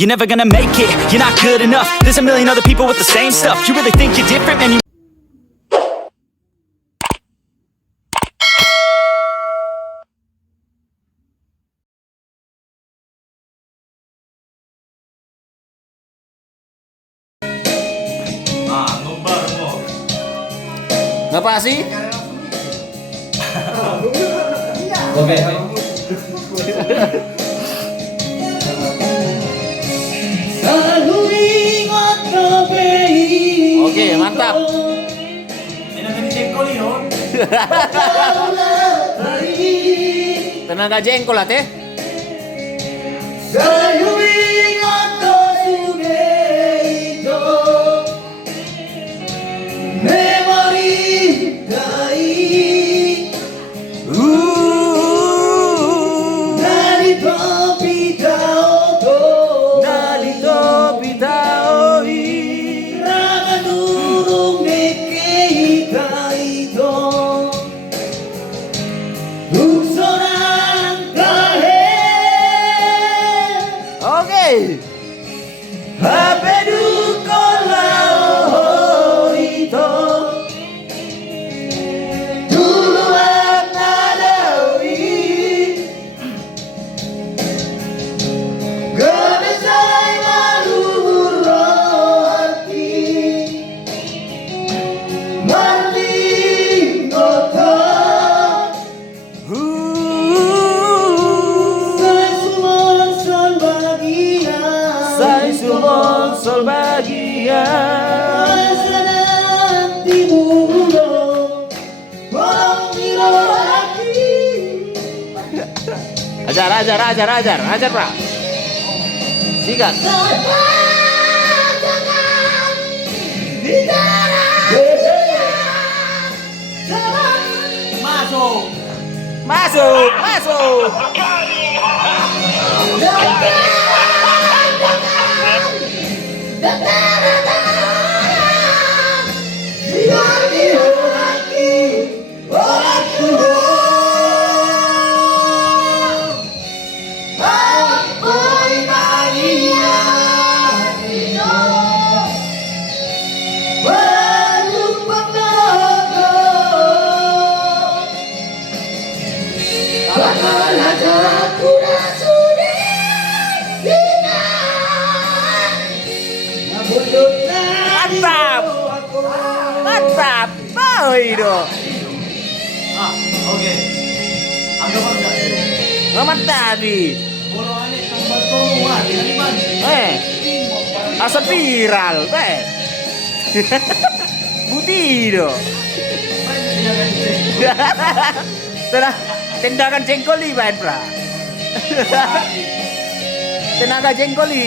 You're never gonna make it, you're not good enough. There's a million other people with the same stuff. You really think you're different, man? Ngumbar mo. Ngapa sih? Oke. Oke, mantap. Tenaga jengkol lah teh. Oke. Sol bahagia ajar Pak. Sikat. Masuk. Mantap. Oh itu. Oke. Anggap enggak. Ngamat tadi. Bolongannya tambah keluar dari mana? Asal viral, Butido. Tendangan jengkoli, Pra. Tenaga jengkoli.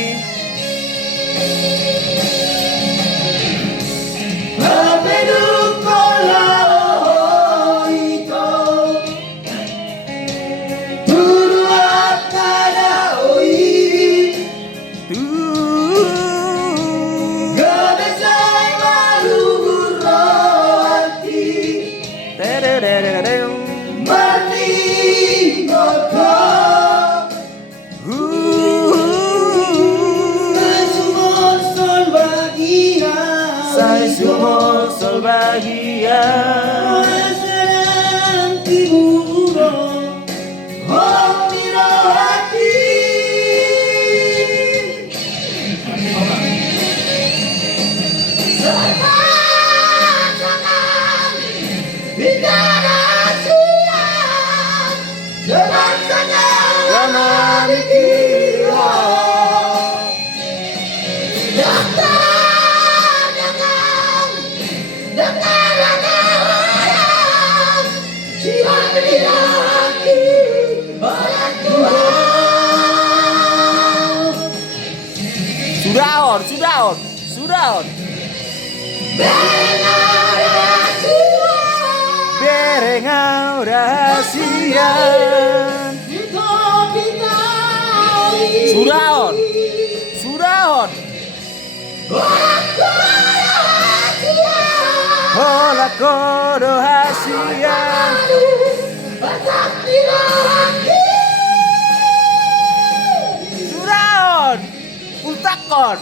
Sol bahagia Sudah on. Berengau rahasia. Sudah on. Hola kodo rahasia. Sudah on. record.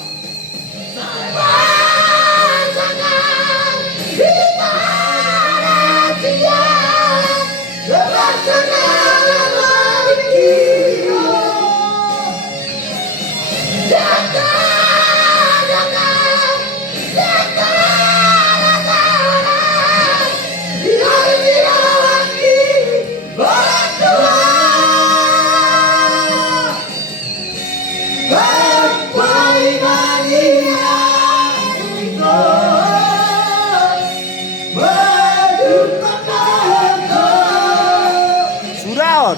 Suraon.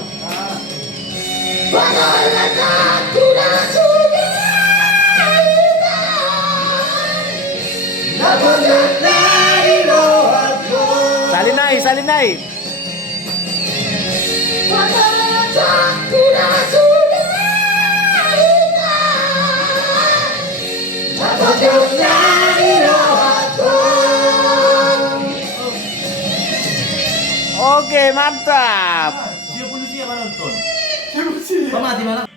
Salin naik. Oke, mantap. Dia polisi apa nonton? Dia polisi. Mati mana?